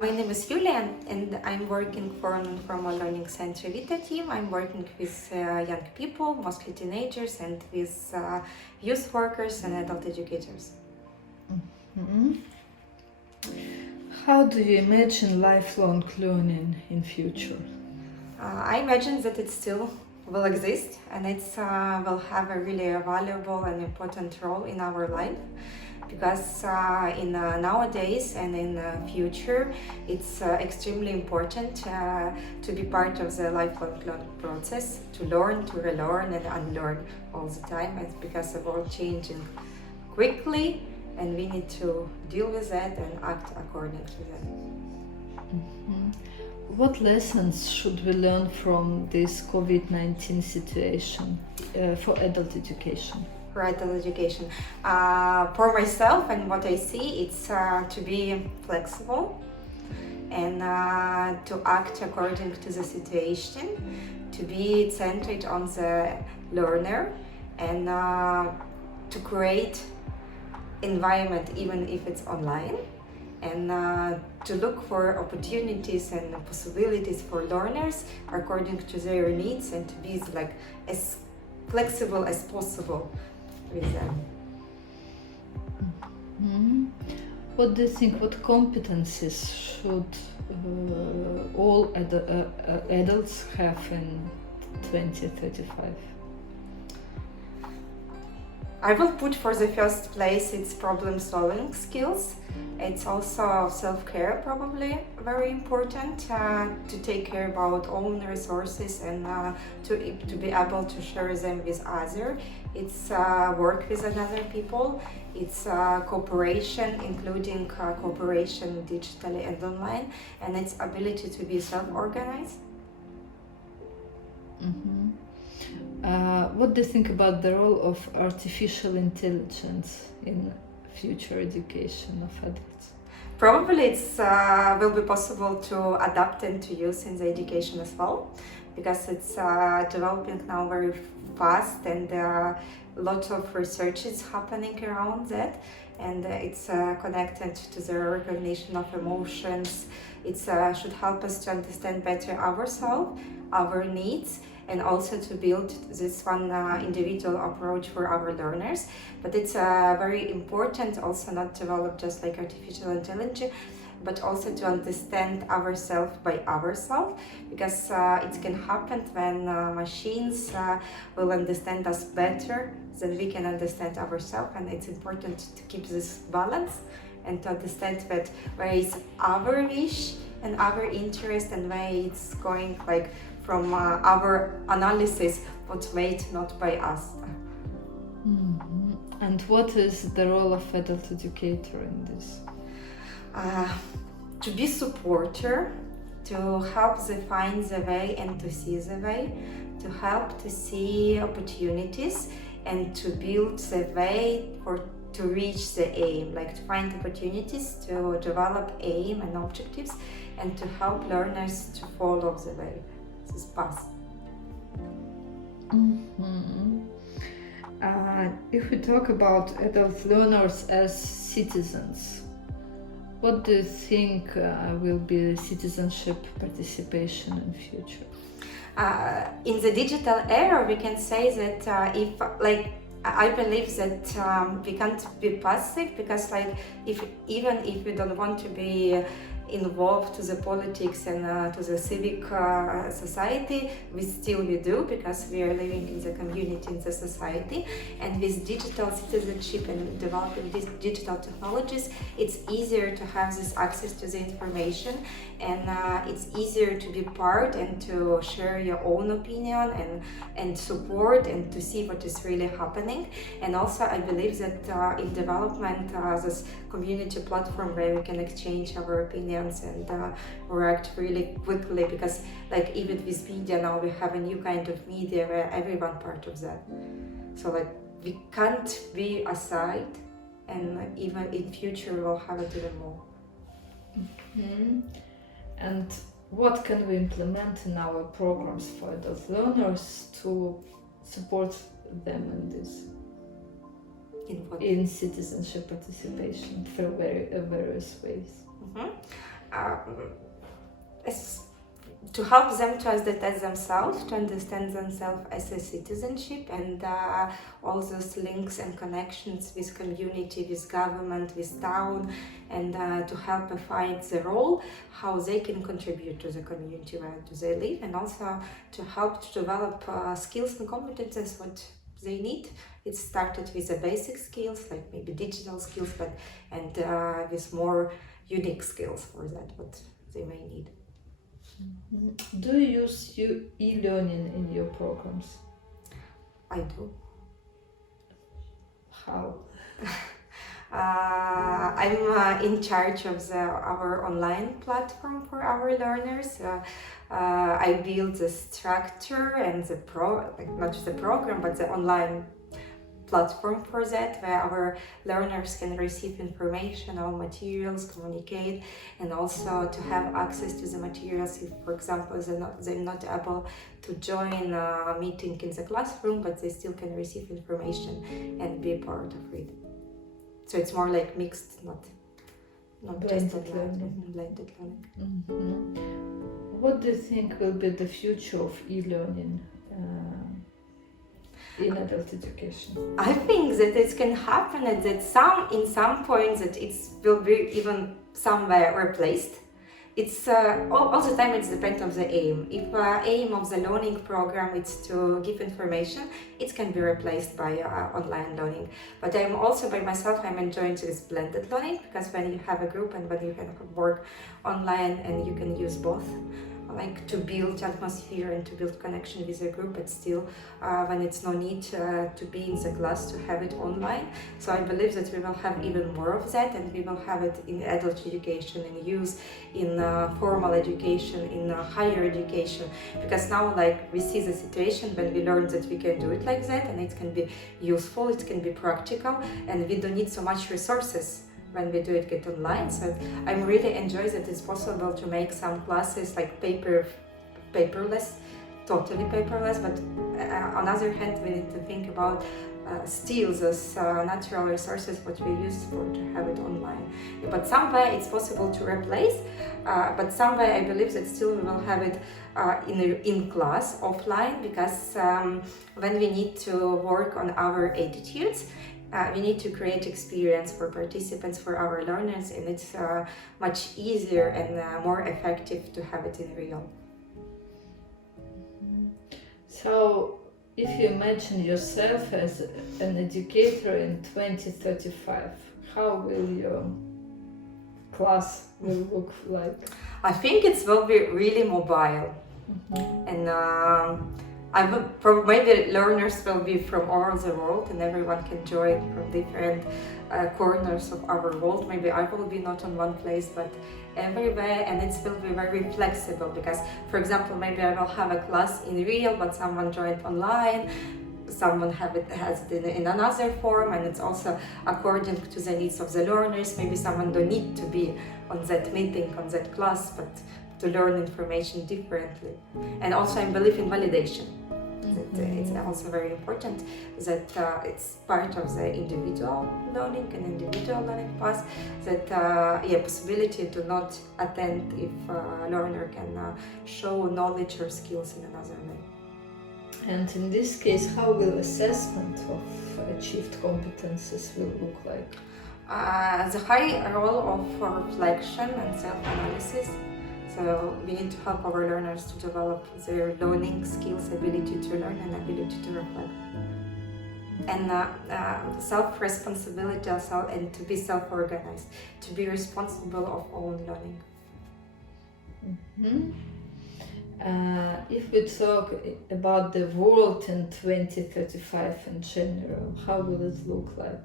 My name is Yuliia and I'm working for an informal learning center Vita team. I'm working with young people, mostly teenagers, and with youth workers and adult educators. Mm-hmm. How do you imagine lifelong learning in future? I imagine that it still will exist and it will have a really valuable and important role in our life, because in nowadays and in the future it's extremely important to be part of the lifelong learning process, to learn, to relearn and unlearn all the time. It's because the world changing quickly and we need to deal with that and act according to that. Mm-hmm. What lessons should we learn from this COVID-19 situation for adult education? For adult education, for myself and what I see, it's to be flexible and to act according to the situation, to be centered on the learner, and to create environment even if it's online, and to look for opportunities and possibilities for learners according to their needs, and to be like as flexible as possible with them. Mm-hmm. What do you think, what competencies should all adults have in 2035? I will put for the first place its problem-solving skills. It's also self-care, probably very important, to take care about own resources and to be able to share them with others. It's work with other people. It's cooperation, including cooperation digitally and online, and its ability to be self-organized. Mm-hmm. What do you think about the role of artificial intelligence in future education of adults? Probably it's will be possible to adapt and to use in the education as well, because it's developing now very fast, and lots of research is happening around that, and it's connected to the recognition of emotions. It should help us to understand better ourselves, our needs, and also to build this one individual approach for our learners. But it's very important also not to develop just like artificial intelligence, but also to understand ourselves by ourselves, because it can happen when machines will understand us better than we can understand ourselves, and it's important to keep this balance and to understand that where is our wish and our interest, and where it's going like from our analysis what's made not by us. Mm-hmm. And what is the role of adult educator in this? To be supporter, to help them find the way and to see the way, to help to see opportunities and to build the way to reach the aim, like to find opportunities to develop aim and objectives, and to help learners to follow the way, this path. Mm-hmm. If we talk about adult learners as citizens, what do you think will be citizenship participation in future? In the digital era, we can say that I believe that we can't be passive, because even if we don't want to be involved to the politics and to the civic society, we do, because we are living in the community, in the society. And with digital citizenship and developing these digital technologies, it's easier to have this access to the information, and it's easier to be part and to share your own opinion and support and to see what is really happening. And also I believe that in development, this community platform where we can exchange our opinions and react really quickly, because like even with media now we have a new kind of media where everyone part of that, so like we can't be aside, and even in future we'll have it even more. Mm-hmm. And what can we implement in our programs for adult learners to support them in this? In citizenship participation through various ways. Mm-hmm. to help them to understand themselves as a citizenship, and all those links and connections with community, with government, with town, and to help find the role, how they can contribute to the community where do they live, and also to help to develop skills and competences what they need. It started with the basic skills, like maybe digital skills, and with more unique skills for that, what they may need. Do you use e-learning in your programs? I do. How? I'm in charge of our online platform for our learners. I build the structure and not just the program, but the online platform for that, where our learners can receive information, all materials, communicate, and also to have access to the materials if, for example, they're not able to join a meeting in the classroom, but they still can receive information and be a part of it. So it's more like mixed, not just blended learning. Mm-hmm. What do you think will be the future of e-learning in adult education? I think that it can happen, and that in some points that it will be even somewhere replaced. It's all the time it depends on the aim. If aim of the learning program is to give information, it can be replaced by online learning. But I'm also by myself, I'm enjoying this blended learning, because when you have a group and when you can work online and you can use both, like to build atmosphere and to build connection with the group, but still when it's no need to be in the class, to have it online. So I believe that we will have even more of that, and we will have it in adult education, in use, in formal education, in higher education, because now like we see the situation when we learn that we can do it like that, and it can be useful, it can be practical, and we don't need so much resources when we do it get online. So I'm really enjoy that it's possible to make some classes like paperless, totally paperless, but on the other hand we need to think about still those natural resources what we use to have it online. But somewhere it's possible to replace, but somewhere I believe that still we will have it in class offline, because when we need to work on our attitudes, we need to create experience for participants, for our learners, and it's much easier and more effective to have it in real. So, if you imagine yourself as an educator in 2035, how will your class will look like? I think it will be really mobile, and I will maybe learners will be from all the world, and everyone can join from different corners of our world. Maybe I will be not on one place, but everywhere, and it will be very flexible, because, for example, maybe I will have a class in real, but someone joined online, someone has it in another form, and it's also according to the needs of the learners. Maybe someone don't need to be on that meeting, on that class, but to learn information differently. And also I believe in validation. That it's also very important that it's part of the individual learning and individual learning path, that possibility to not attend if a learner can show knowledge or skills in another way. And in this case, how will assessment of achieved competences will look like? The high role of reflection and self-analysis. So we need to help our learners to develop their learning skills, ability to learn and ability to reflect. And self-responsibility also, and to be self-organized, to be responsible of own learning. If we talk about the world in 2035 in general, how will it look like?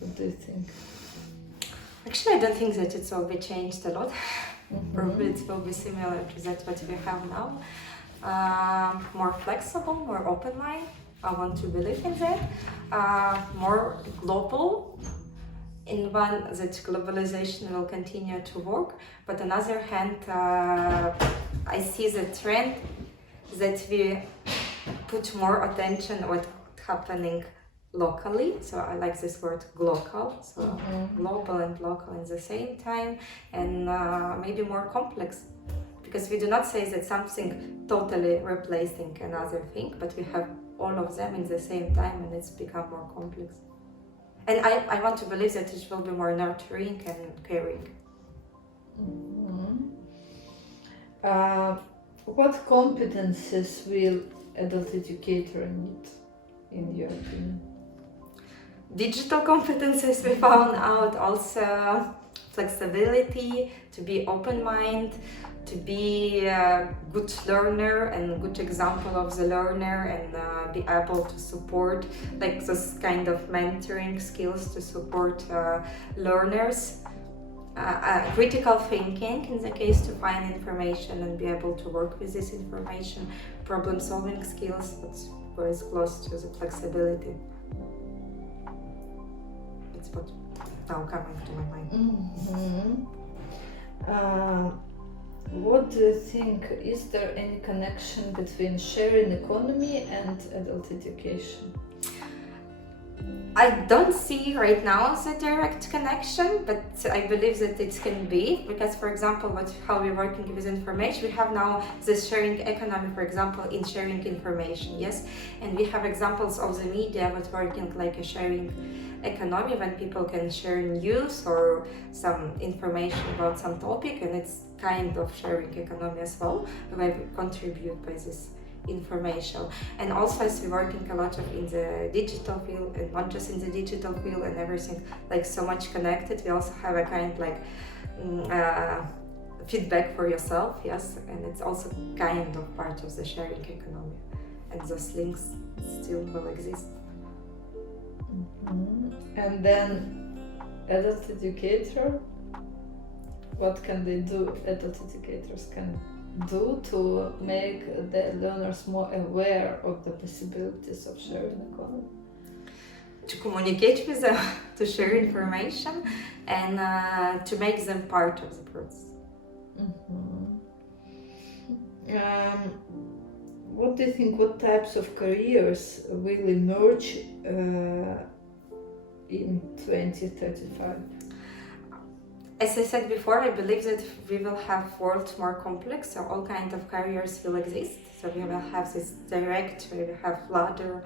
What do you think? Actually, I don't think that it will be changed a lot. Probably it will be similar to that what we have now. More flexible, more open mind. I want to believe in that. More global, in one that globalization will continue to work. But on the other hand, I see the trend that we put more attention on what's happening locally, so I like this word global, so global and local in the same time, and maybe more complex, because we do not say that something totally replacing another thing, but we have all of them in the same time, and it's become more complex. And I want to believe that it will be more nurturing and caring. What competences will adult educator need, in your opinion? Digital competences we found out, also flexibility, to be open-minded, to be a good learner and good example of the learner, and be able to support, like this kind of mentoring skills to support learners. Critical thinking in the case to find information and be able to work with this information, problem solving skills, that's very close to the flexibility. That's what now coming to my mind. What do you think, is there any connection between sharing economy and adult education? I don't see right now the direct connection, but I believe that it can be, because for example, how we're working with information, we have now the sharing economy, for example, in sharing information, yes, and we have examples of the media with working like a sharing economy when people can share news or some information about some topic, and it's kind of sharing economy as well, where we contribute by this information. And also as we're working a lot of in the digital field, and not just in the digital field and everything, like so much connected, we also have a kind like feedback for yourself, yes, and it's also kind of part of the sharing economy, and those links still will exist. And then adult educator, what can they do, adult educators can do to make the learners more aware of the possibilities of sharing economy? To communicate with them, to share information, and to make them part of the process. What do you think, what types of careers will emerge in 2035? As I said before, I believe that we will have world more complex, so all kinds of careers will exist. So we will have this direct, we will have ladder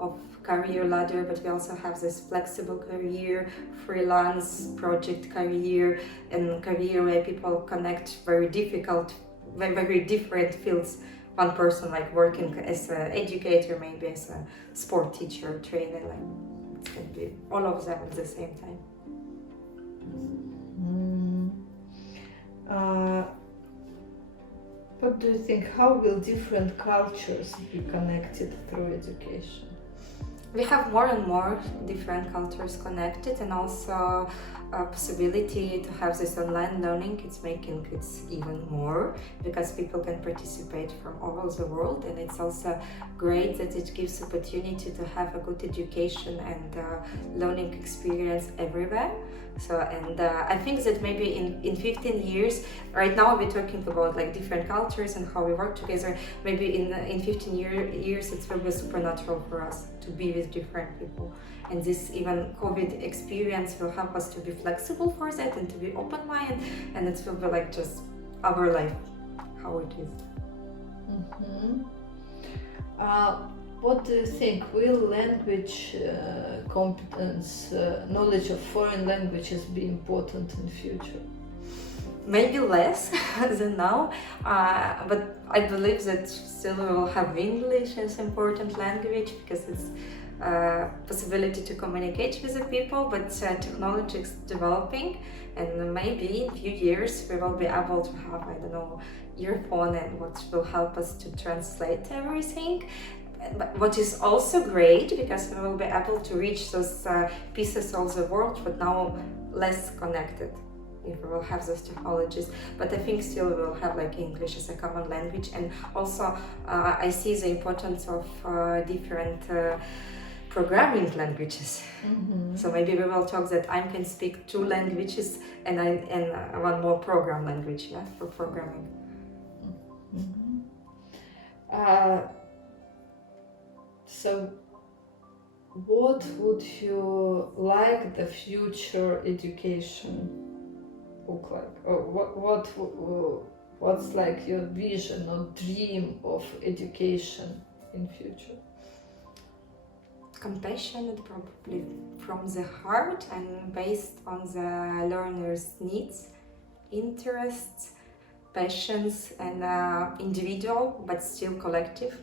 of career ladder, but we also have this flexible career, freelance, project career, and career where people connect very difficult, very different fields. One person like working as an educator, maybe as a sport teacher, trainer, like it can be all of them at the same time. What do you think, how will different cultures be connected through education? We have more and more different cultures connected, and also a possibility to have this online learning. It's making it even more, because people can participate from all over the world, and it's also great that it gives opportunity to have a good education and learning experience everywhere. So, and I think that maybe in 15 years, right now we're talking about like different cultures and how we work together. Maybe in 15 years it will be supernatural for us to be with different people. And this even COVID experience will help us to be flexible for that and to be open-minded, and it will be like just our life, how it is. What do you think, will language competence, knowledge of foreign languages be important in future? Maybe less than now, but I believe that still we will have English as important language, because it's possibility to communicate with the people, but technology is developing, and maybe in a few years we will be able to have, I don't know, earphone, and what will help us to translate everything. But what is also great, because we will be able to reach those pieces of the world, but now less connected, if we will have those technologies. But I think still we will have like English as a common language, and also I see the importance of different programming languages. So maybe we will talk that I can speak 2 languages and one more program language, yeah, for programming. So What would you like the future education look like? Or what's like your vision or dream of education in future? Compassionate, probably from the heart and based on the learner's needs, interests, passions, and individual but still collective,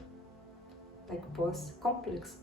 like both complex.